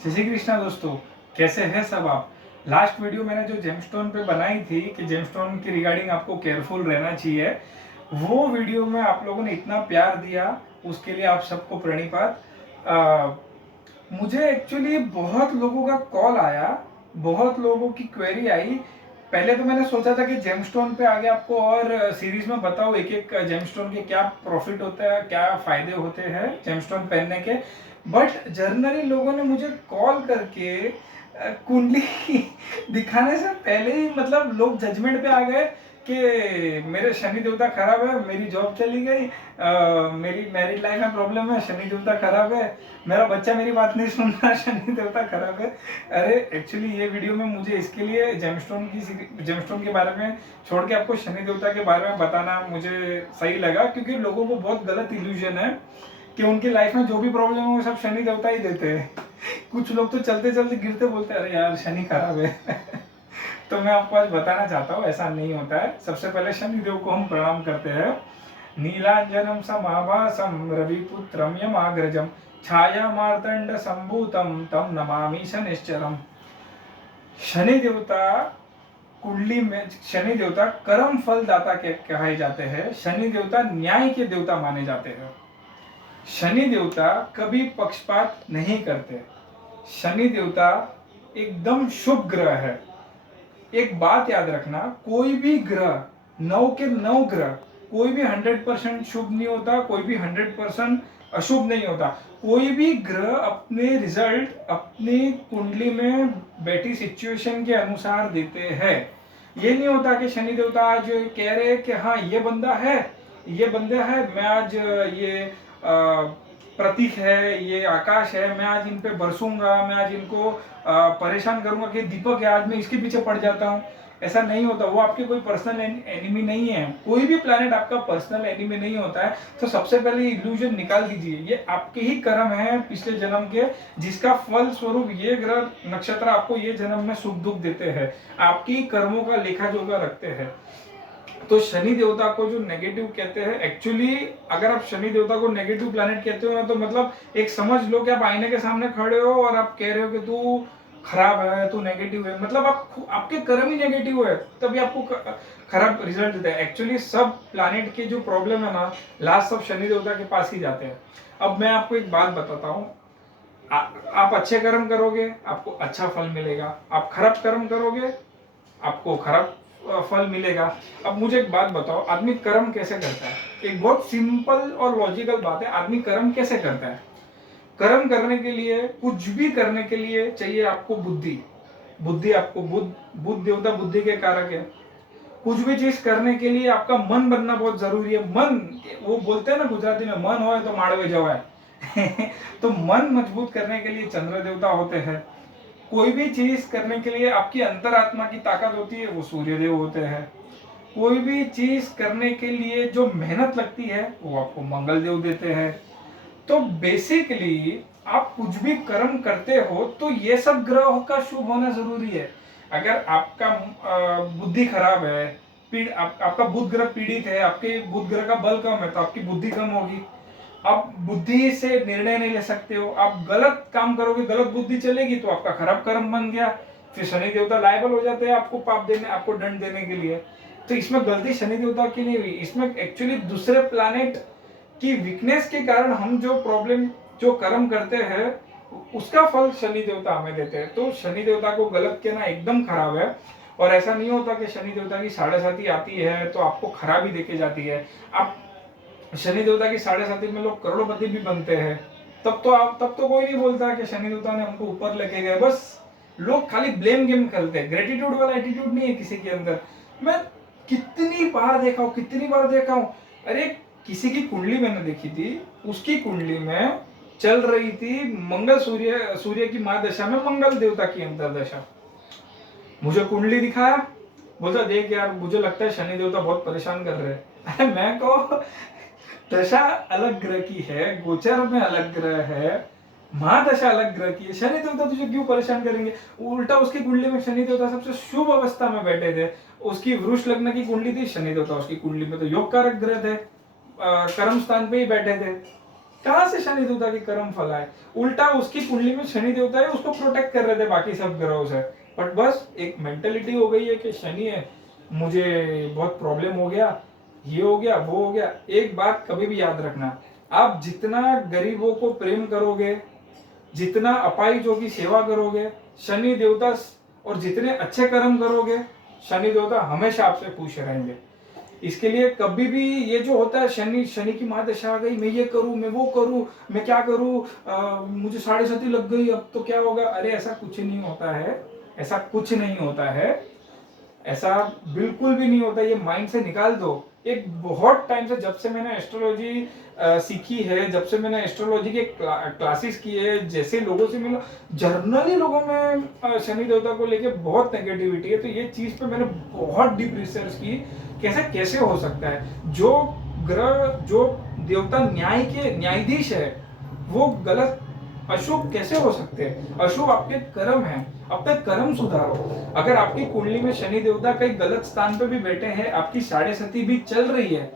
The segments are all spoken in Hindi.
जय श्री कृष्णा दोस्तों, कैसे हैं सब आप। लास्ट वीडियो मैंने जो जेमस्टोन पे बनाई थी कि जेमस्टोन की रिगार्डिंग आपको केयरफुल रहना चाहिए, वो वीडियो में आप लोगों ने इतना प्यार दिया, उसके लिए आप सबको प्रणिपात। मुझे एक्चुअली बहुत लोगों का कॉल आया, बहुत लोगों की क्वेरी आई। पहले तो मैंने सोचा था कि जेमस्टोन पे आगे आपको और सीरीज में बताओ एक एक जेमस्टोन के क्या प्रॉफिट होता है, क्या फायदे होते हैं जेमस्टोन पहनने के। बट जर्नली लोगों ने मुझे कॉल करके कुंडली दिखाने से पहले ही मतलब लोग जजमेंट पे आ गए कि मेरे शनि देवता खराब है, मेरी जॉब चली गई, मेरी मैरिड लाइफ में प्रॉब्लम है, शनि देवता खराब है, मेरा बच्चा मेरी बात नहीं सुन रहा, शनि देवता खराब है। अरे एक्चुअली ये वीडियो में मुझे इसके लिए जेमस्टोन के बारे में छोड़ के आपको शनि देवता के बारे में बताना मुझे सही लगा, क्योंकि लोगों को बहुत गलत इल्यूजन है कि उनकी लाइफ में जो भी प्रॉब्लम है वो सब शनि देवता ही देते हैं। कुछ लोग तो चलते चलते गिरते बोलते हैं अरे यार शनि खराब है। तो मैं आपको आज बताना चाहता हूँ ऐसा नहीं होता है। सबसे पहले शनि देव को हम प्रणाम करते हैं। नीलांजनम समाभासम रविपुत्रम यमाग्रजम छाया मार्तंड संभूतम तम नमामि शनिश्चरम। शनि देवता कुंडली में शनि देवता कर्म फल दाता के कहे जाते हैं। शनि देवता न्याय के देवता माने जाते हैं। शनि देवता कभी पक्षपात नहीं करते। शनि देवता एकदम शुभ ग्रह है। एक बात याद रखना, कोई भी ग्रह 9 के 9 ग्रह कोई भी 100% शुभ नहीं होता, कोई भी 100% अशुभ नहीं होता। कोई भी ग्रह अपने रिजल्ट अपनी कुंडली में बैठी सिचुएशन के अनुसार देते हैं। ये नहीं होता कि शनि देवता आज कह रहे हैं कि हाँ ये बंदा है, ये बंदा है, मैं आज ये प्रतीक है, ये आकाश है, मैं आज इन पे बरसूंगा, मैं आज इनको परेशान करूंगा कि दीपक है, आज मैं इसके पीछे पड़ जाता हूँ। ऐसा नहीं होता। वो आपके कोई पर्सनल एनिमी नहीं है। कोई भी प्लैनेट आपका पर्सनल एनिमी नहीं होता है। तो सबसे पहले इल्यूजन निकाल दीजिए, ये आपके ही कर्म है पिछले जन्म के, जिसका फल स्वरूप ये ग्रह नक्षत्र आपको ये जन्म में सुख दुख देते हैं, आपके ही कर्मों का लेखा जोखा रखते हैं। तो शनि देवता को जो नेगेटिव कहते हैं, एक्चुअली अगर आप शनि देवता को नेगेटिव प्लैनेट कहते हो ना, तो मतलब एक समझ लो कि आप आईने के सामने खड़े हो और आप कह रहे हो कि तू खराब है, तू नेगेटिव है, मतलब आपके कर्म ही नेगेटिव है, तभी आपको खराब रिजल्ट देता है। एक्चुअली सब प्लैनेट के जो प्रॉब्लम है ना, लास्ट सब शनि देवता के पास ही जाते हैं। अब मैं आपको एक बात बताता हूँ। आप अच्छे कर्म करोगे आपको अच्छा फल मिलेगा, आप खराब कर्म करोगे आपको खराब फल मिलेगा। अब मुझे एक बात बताओ, आदमी कर्म कैसे करता है। एक बहुत सिंपल और लॉजिकल बात है, आदमी कर्म कैसे करता है। कर्म करने के लिए, कुछ भी करने के लिए चाहिए आपको बुद्धि। बुद्धि आपको बुद्ध देवता बुद्धि के कारक है। कुछ भी चीज करने के लिए आपका मन बनना बहुत जरूरी है। मन, वो बोलते हैं ना गुजराती में, मन हो तो माड़वे जवाय। तो मन मजबूत करने के लिए चंद्र देवता होते हैं। कोई भी चीज करने के लिए आपकी अंतरात्मा की ताकत होती है, वो सूर्य देव होते हैं। कोई भी चीज करने के लिए जो मेहनत लगती है वो आपको मंगल देव देते हैं। तो बेसिकली आप कुछ भी कर्म करते हो तो ये सब ग्रहों का शुभ होना जरूरी है। अगर आपका बुद्धि खराब है, आपका बुध ग्रह पीड़ित है, आपके बुध ग्रह का बल कम है, तो आपकी बुद्धि कम होगी। आप बुद्धि से निर्णय नहीं ले सकते हो, आप गलत काम करोगे, गलत बुद्धि चलेगी तो आपका खराब कर्म बन गया। फिर शनि देवता लायबल हो जाते हैं आपको पाप देने, आपको दंड देने के लिए। तो इसमें गलती शनि देवता की नहीं हुई, इसमें एक्चुअली दूसरे प्लैनेट की वीकनेस के कारण हम जो प्रॉब्लम, जो कर्म करते हैं, उसका फल शनि देवता हमें देते हैं। तो शनि देवता को गलत कहना एकदम खराब है। और ऐसा नहीं होता कि शनि देवता की 7.5 आती है तो आपको खराबी देके जाती है। आप शनि देवता की 7.5 में लोग करोड़पति भी बनते हैं, तब तो कोई नहीं बोलता कि शनि देवता ने हमको ऊपर लेके गए। बस लोग खाली ब्लेम गेम खेलते हैं, ग्रेटिट्यूड वाला एटीट्यूड नहीं है किसी के अंदर। मैं कितनी बार देखा हूं। अरे किसी की कुंडली मैंने देखी थी, उसकी कुंडली में चल रही थी मंगल सूर्य की महादशा में मंगल देवता की अंतरदशा। मुझे कुंडली दिखाया, बोलता देख यार मुझे लगता है शनि देवता बहुत परेशान कर रहे हैं। अरे मैं को दशा अलग ग्रह की है, गोचर में अलग ग्रह है, महादशा अलग ग्रह की है, शनि देवता तुझे क्यों परेशान करेंगे। उल्टा उसकी कुंडली में शनि देवता सबसे शुभ अवस्था में बैठे थे। उसकी वृष लग्न की कुंडली थी, शनि देवता उसकी कुंडली में तो योग कारक ग्रह थे, कर्म स्थान पे ही बैठे थे। कहाँ से शनि देवता की कर्म फल आए? उल्टा उसकी कुंडली में शनि देवता है, उसको प्रोटेक्ट कर रहे थे बाकी सब ग्रहों से। बट बस एक मेंटेलिटी हो गई है कि शनि है, मुझे बहुत प्रॉब्लम हो गया, ये हो गया, वो हो गया। एक बात कभी भी याद रखना, आप जितना गरीबों को प्रेम करोगे, जितना अपाहिजों की सेवा करोगे, शनि देवता और जितने अच्छे कर्म करोगे, शनि देवता हमेशा आपसे खुश रहेंगे। इसके लिए कभी भी ये जो होता है शनि शनि की महादशा आ गई, मैं ये करूं, मैं वो करूं, मैं क्या करूं, मुझे 7.5 लग गई, अब तो क्या होगा? अरे ऐसा कुछ नहीं होता है, ऐसा कुछ नहीं होता है, ऐसा बिल्कुल भी नहीं होता। ये माइंड से निकाल दो। एक बहुत टाइम से, जब से मैंने एस्ट्रोलॉजी सीखी है, जब से मैंने एस्ट्रोलॉजी के क्लासेस किए है, जैसे लोगों से मिला, जर्नली लोगों में शनि देवता को लेके बहुत नेगेटिविटी है। तो ये चीज पे मैंने बहुत डीप रिसर्च की, कैसे कैसे हो सकता है जो ग्रह, जो देवता न्याय के न्यायाधीश है, वो गलत अशुभ कैसे हो सकते हैं? अशुभ आपके कर्म है, अपने कर्म सुधारो। अगर आपकी कुंडली में शनि देवता कहीं गलत स्थान पे भी बैठे हैं, आपकी 7.5 भी चल रही है,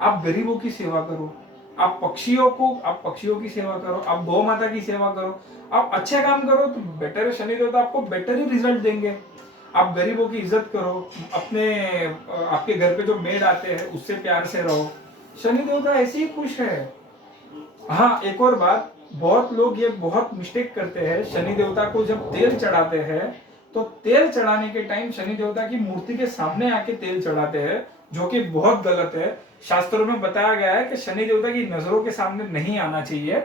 आप गरीबों की सेवा करो, आप पक्षियों की सेवा करो, आप गौ माता की सेवा करो, आप अच्छे काम करो तो बेटर है, शनि देवता आपको बेटर ही रिजल्ट देंगे। आप गरीबों की इज्जत करो, अपने आपके घर पे जो मेड आते हैं उससे प्यार से रहो, शनि देवता ऐसे ही खुश है। हाँ, एक और बात, बहुत लोग ये बहुत मिस्टेक करते हैं, शनि देवता को जब तेल चढ़ाते हैं तो तेल चढ़ाने के टाइम शनि देवता की मूर्ति के सामने आके तेल चढ़ाते हैं, जो कि बहुत गलत है। शास्त्रों में बताया गया है कि शनि देवता की नजरों के सामने नहीं आना चाहिए।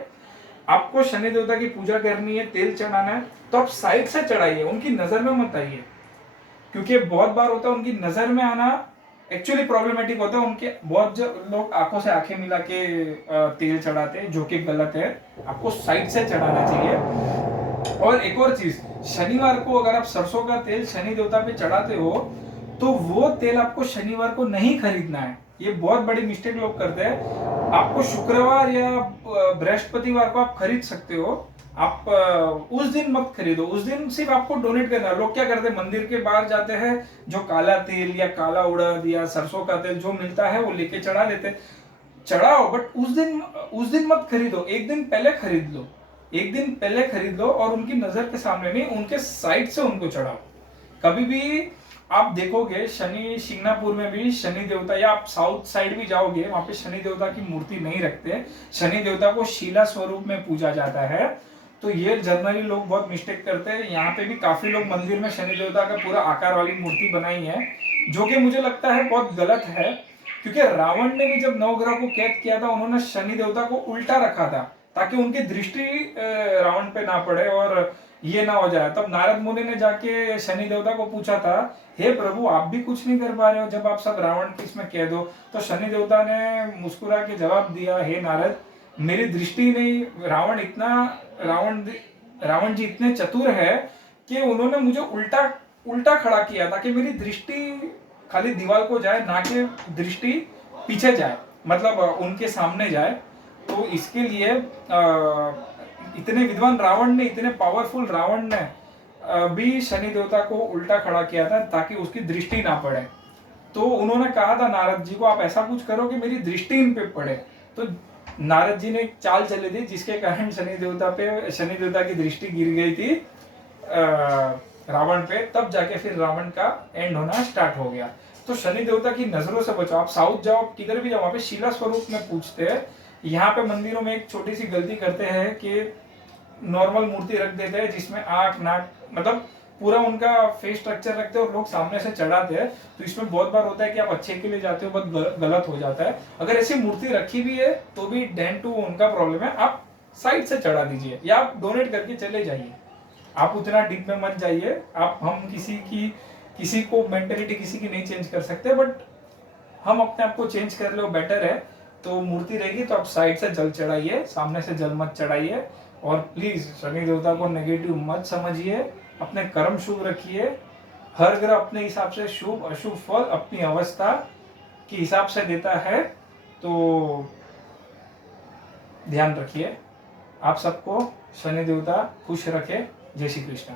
आपको शनि देवता की पूजा करनी है, तेल चढ़ाना है, तो आप साइड से चढ़ाइए, उनकी नजर में मत आइए। क्योंकि बहुत बार होता है उनकी नजर में आना एक्चुअली प्रॉब्लमेटिक होता है। उनके बहुत जो लोग आंखों से आंखें मिला के तेल चढ़ाते हैं, जो कि गलत है। आपको साइड से चढ़ाना चाहिए। और एक और चीज, शनिवार को अगर आप सरसों का तेल शनि देवता पे चढ़ाते हो तो वो तेल आपको शनिवार को नहीं खरीदना है। ये बहुत बड़ी मिस्टेक लोग करते हैं। आपको शुक्रवार या बृहस्पतिवार को आप खरीद सकते हो, आप उस दिन मत खरीदो। उस दिन सिर्फ आपको डोनेट करना है। लोग क्या करते हैं, मंदिर के बाहर जाते हैं, जो काला तेल या काला उड़द या सरसों का तेल जो मिलता है वो लेके चढ़ा देते। चढ़ाओ, बट उस दिन मत खरीदो, एक दिन पहले खरीद लो। एक दिन पहले खरीद लो और उनकी नजर के सामने नहीं, उनके साइड से उनको चढ़ाओ। कभी भी आप देखोगे शनि शिंगणापुर में भी शनि देवता, या आप साउथ साइड भी जाओगे वहां पे शनि देवता की मूर्ति नहीं रखते। शनि देवता को शिला स्वरूप में पूजा जाता है। तो ये जनरली लोग बहुत मिस्टेक करते हैं। यहाँ पे भी काफी लोग मंदिर में शनि देवता का पूरा आकार वाली मूर्ति बनाई है, जो कि मुझे लगता है बहुत गलत है। क्योंकि रावण ने भी जब नवग्रह को कैद किया था, उन्होंने शनि देवता को उल्टा रखा था ताकि उनकी दृष्टि रावण पे ना पड़े और ये ना हो जाए। तब नारद मुनि ने जाके शनि देवता को पूछा था, हे प्रभु, आप भी कुछ नहीं कर पा रहे हो जब आप सब रावण की इसमें कह दो। तो शनि देवता ने मुस्कुरा के जवाब दिया, हे नारद, मेरी दृष्टि नहीं, रावण जी इतने चतुर है कि उन्होंने मुझे उल्टा उल्टा खड़ा किया ताकि मेरी दृष्टि खाली दीवार को जाए, ना कि दृष्टि पीछे जाए, मतलब उनके सामने जाए। तो इसके लिए इतने विद्वान रावण ने, इतने पावरफुल रावण ने भी शनि देवता को उल्टा खड़ा किया था ताकि उसकी दृष्टि ना पड़े। तो उन्होंने कहा था नारद जी को, आप ऐसा कुछ करो कि मेरी दृष्टि इन पे पड़े। तो नारद जी ने एक चाल चली थी जिसके कारण शनि देवता की दृष्टि गिर गई थी रावण पे। तब जाके फिर रावण का एंड होना स्टार्ट हो गया। तो शनि देवता की नजरों से बचो। आप साउथ जाओ, किधर भी जाओ, वहां पे शिला स्वरूप में पूछते हैं। यहाँ पे मंदिरों में एक छोटी सी गलती करते हैं कि नॉर्मल मूर्ति रख देते हैं जिसमें आंख नाक, मतलब पूरा उनका फेस स्ट्रक्चर रखते हैं और लोग सामने से चढ़ाते हैं। तो इसमें बहुत बार होता है कि आप अच्छे के लिए जाते हो, बहुत गलत हो जाता है। अगर ऐसी मूर्ति रखी भी है तो भी डेन टू उनका प्रॉब्लम है, आप साइड से चढ़ा दीजिए या आप डोनेट करके चले जाइए। आप उतना डीप में मत जाइए। हम किसी को मेंटेलिटी किसी की नहीं चेंज कर सकते, बट हम अपने आप को चेंज कर लो, बेटर है। तो मूर्ति रहेगी तो आप साइड से जल चढ़ाइए, सामने से जल मत चढ़ाइए। और प्लीज शनि देवता को नेगेटिव मत समझिए, अपने कर्म शुभ रखिए। हर ग्रह अपने हिसाब से शुभ अशुभ फल अपनी अवस्था के हिसाब से देता है। तो ध्यान रखिए। आप सबको शनि देवता खुश रखे। जय श्री कृष्ण।